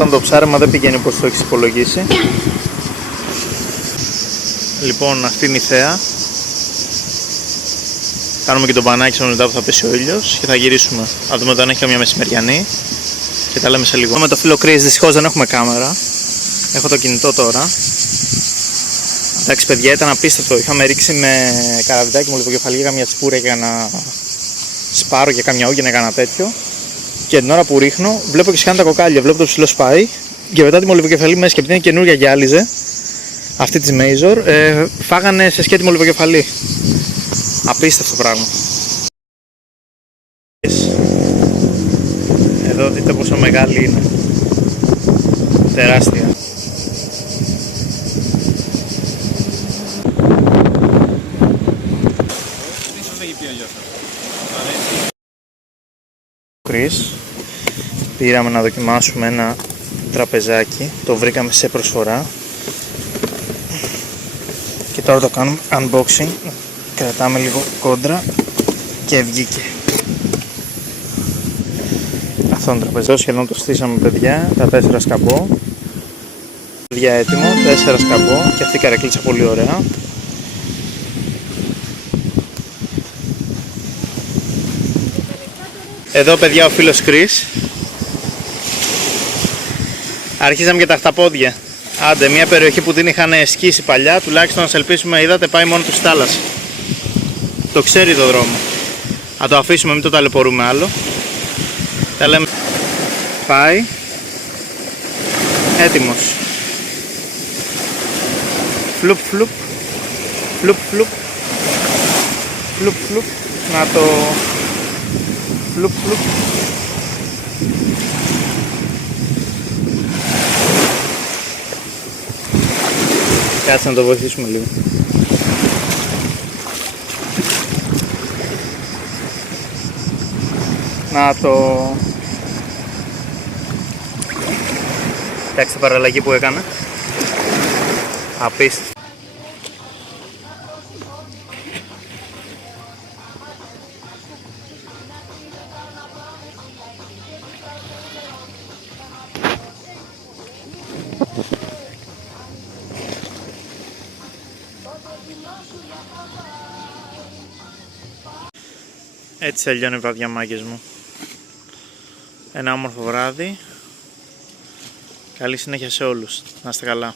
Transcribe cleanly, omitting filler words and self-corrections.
όταν το ψάρεμα δεν πηγαίνει όπως το έχεις υπολογίσει. Λοιπόν, αυτή είναι η θέα. Κάνουμε και τον πανάκι στο μετά που θα πέσει ο ήλιος και θα γυρίσουμε. Θα δούμε όταν έχει καμιά μεσημεριανή και τα λέμε σε λίγο. Με το φίλο Chris δυστυχώς δεν έχουμε κάμερα. Έχω το κινητό τώρα. Εντάξει παιδιά, ήταν απίστευτο. Είχαμε ρίξει με καραβιτάκι, μολυβοκεφαλή για καμιά τσπούρα για να σπάρω και καμιά ούγια, να έκανα τέτοιο. Και την ώρα που ρίχνω, βλέπω και σκάνε τα κοκάλια. Βλέπω το ψηλό σπάει και μετά τη μολυβοκεφαλή μέσα και επειδή είναι καινούργια γυάλιζε, αυτή της Major, φάγανε σε σκέτη μολυβοκεφαλή. Απίστευτο πράγμα. Εδώ δείτε πόσο μεγάλη είναι. Τεράστια. Πήραμε να δοκιμάσουμε ένα τραπεζάκι, το βρήκαμε σε προσφορά και τώρα το κάνουμε unboxing. Κρατάμε λίγο κόντρα και βγήκε. Αυτό είναι το τραπεζό, σχεδόν το στήσαμε παιδιά, τα 4 σκαμπό. Παιδιά έτοιμο, 4 σκαμπό και αυτή η καρεκλίτσα πολύ ωραία. Εδώ παιδιά ο φίλος Chris. Αρχίσαμε και τα χταπόδια. Άντε, μια περιοχή που την είχαν σκίσει παλιά, τουλάχιστον να σε ελπίσουμε, είδατε, πάει μόνο του στη θάλασσα. Το ξέρει το δρόμο. Θα το αφήσουμε, μην το ταλαιπωρούμε άλλο. Τα λέμε. Πάει. Έτοιμος. Φλουπ φλουπ. Φλουπ φλουπ. Φλουπ φλουπ. Να το... Φλουπ φλουπ. Κάτσε να το βοηθήσουμε λίγο. Να το... Κοιτάξτε την παραλλαγή που έκανα. Απίστευτο. Έτσι τελειώνει η βραδιά, μάγκες μου. Ένα όμορφο βράδυ. Καλή συνέχεια σε όλους. Να είστε καλά.